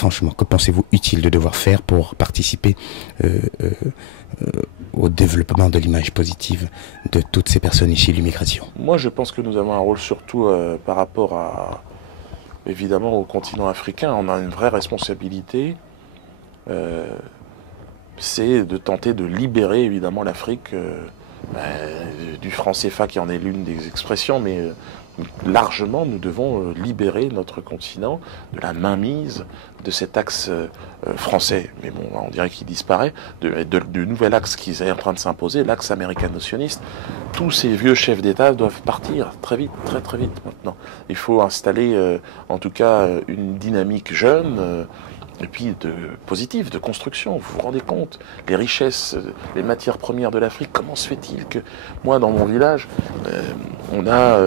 franchement, que pensez-vous utile de devoir faire pour participer au développement de l'image positive de toutes ces personnes issues de l'immigration? Moi, je pense que nous avons un rôle surtout par rapport à, évidemment, au continent africain. On a une vraie responsabilité. C'est de tenter de libérer, évidemment, l'Afrique du franc CFA, qui en est l'une des expressions, mais largement, nous devons libérer notre continent de la mainmise de cet axe français. Mais bon, on dirait qu'il disparaît, du nouvel axe qui est en train de s'imposer, l'axe américano-sioniste. Tous ces vieux chefs d'État doivent partir très vite, très très vite maintenant. Il faut installer, en tout cas, une dynamique jeune, et puis positive, de construction. Vous vous rendez compte, les richesses, les matières premières de l'Afrique, comment se fait-il que, moi, dans mon village, on a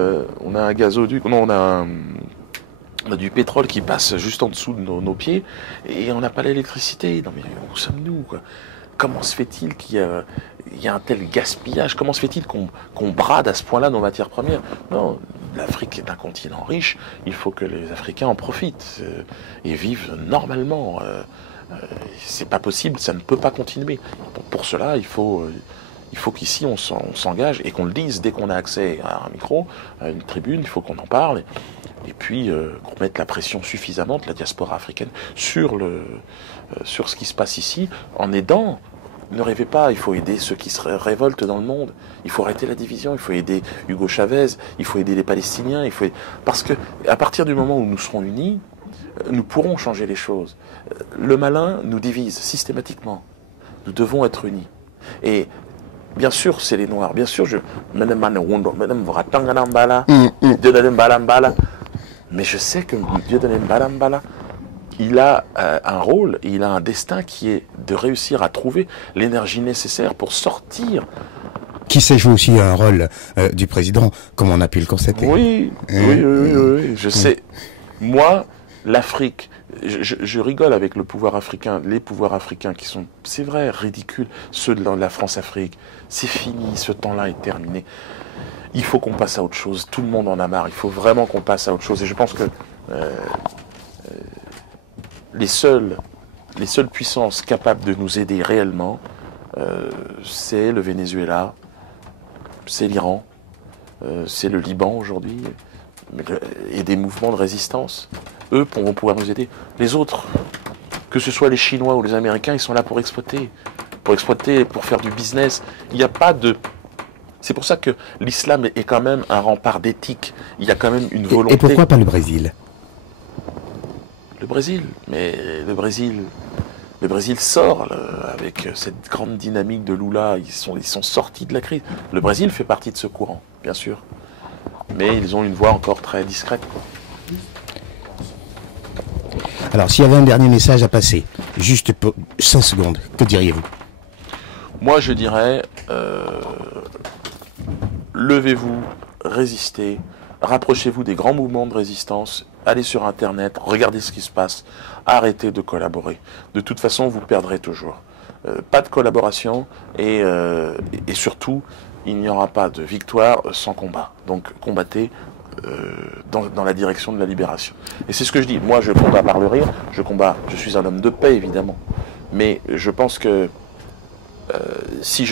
un gazoduc, non, on a du pétrole qui passe juste en dessous de nos pieds, et on n'a pas l'électricité. Non mais où sommes-nous, quoi? Comment se fait-il qu'il y a un tel gaspillage? Comment se fait-il qu'on brade à ce point-là nos matières premières? Non, l'Afrique est un continent riche, il faut que les Africains en profitent et vivent normalement. C'est pas possible, ça ne peut pas continuer. Pour cela, il faut qu'ici on s'engage et qu'on le dise dès qu'on a accès à un micro, à une tribune, il faut qu'on en parle. Et puis qu'on mette la pression suffisamment de la diaspora africaine sur ce qui se passe ici, en aidant. Ne rêvez pas, il faut aider ceux qui se révoltent dans le monde. Il faut arrêter la division, il faut aider Hugo Chavez, il faut aider les Palestiniens. Parce que à partir du moment où nous serons unis, nous pourrons changer les choses. Le malin nous divise systématiquement. Nous devons être unis. Et bien sûr, c'est les Noirs. Bien sûr, mais je sais que Dieudonné Mbala, il a un rôle, il a un destin qui est de réussir à trouver l'énergie nécessaire pour sortir. Qui sait jouer aussi un rôle du président, comme on a pu le constater. Oui, je sais. Moi, l'Afrique, je rigole avec le pouvoir africain, les pouvoirs africains qui sont, c'est vrai, ridicules, ceux de la France-Afrique. C'est fini, ce temps-là est terminé. Il faut qu'on passe à autre chose. Tout le monde en a marre. Il faut vraiment qu'on passe à autre chose. Et je pense que les seules puissances capables de nous aider réellement, c'est le Venezuela, c'est l'Iran, c'est le Liban aujourd'hui, et des mouvements de résistance. Eux vont pouvoir nous aider. Les autres, que ce soit les Chinois ou les Américains, ils sont là pour exploiter, pour faire du business. Il n'y a pas de... C'est pour ça que l'islam est quand même un rempart d'éthique. Il y a quand même une volonté... Et pourquoi pas le Brésil? Le Brésil, mais le Brésil sort avec cette grande dynamique de Lula. Ils sont sortis de la crise. Le Brésil fait partie de ce courant, bien sûr, mais ils ont une voix encore très discrète. Alors, s'il y avait un dernier message à passer, juste pour 5 secondes, que diriez-vous? Moi, je dirais, levez-vous, résistez, rapprochez-vous des grands mouvements de résistance, allez sur Internet, regardez ce qui se passe, arrêtez de collaborer. De toute façon, vous perdrez toujours. Pas de collaboration et surtout, il n'y aura pas de victoire sans combat. Donc, combattez dans la direction de la libération. Et c'est ce que je dis. Moi, je combats par le rire, je suis un homme de paix, évidemment. Mais je pense que si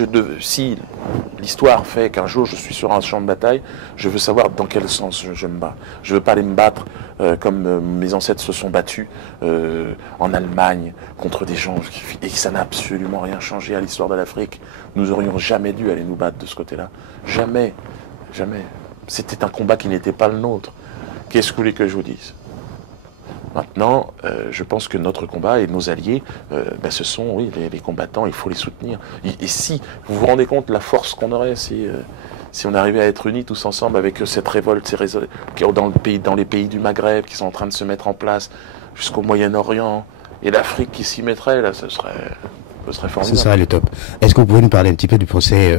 l'histoire fait qu'un jour je suis sur un champ de bataille, je veux savoir dans quel sens je me bats. Je ne veux pas aller me battre comme mes ancêtres se sont battus en Allemagne contre des gens et ça n'a absolument rien changé à l'histoire de l'Afrique. Nous aurions jamais dû aller nous battre de ce côté-là. Jamais, jamais. C'était un combat qui n'était pas le nôtre. Qu'est-ce que vous voulez que je vous dise ? Maintenant, je pense que notre combat et nos alliés, ce sont les combattants, il faut les soutenir. Et si vous vous rendez compte de la force qu'on aurait si on arrivait à être unis tous ensemble avec cette révolte dans les pays du Maghreb qui sont en train de se mettre en place jusqu'au Moyen-Orient, et l'Afrique qui s'y mettrait, là, ce serait formidable. Ce serait le top. Est-ce que vous pouvez nous parler un petit peu du procès,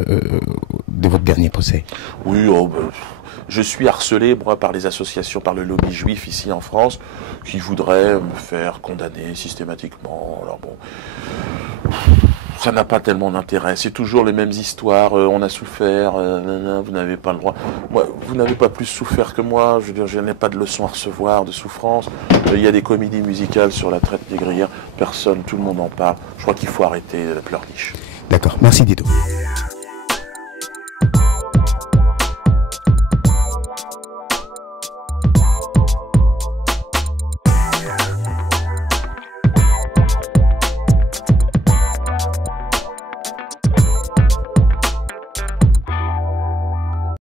de votre dernier procès? Oui, je suis harcelé, moi, par les associations, par le lobby juif ici en France, qui voudraient me faire condamner systématiquement. Alors bon, Ça n'a pas tellement d'intérêt. C'est toujours les mêmes histoires. On a souffert. Vous n'avez pas le droit. Moi, vous n'avez pas plus souffert que moi. Je veux dire, je n'ai pas de leçons à recevoir, de souffrance. Il y a des comédies musicales sur la traite négrière. Personne, tout le monde en parle. Je crois qu'il faut arrêter la pleurniche. D'accord. Merci Dido.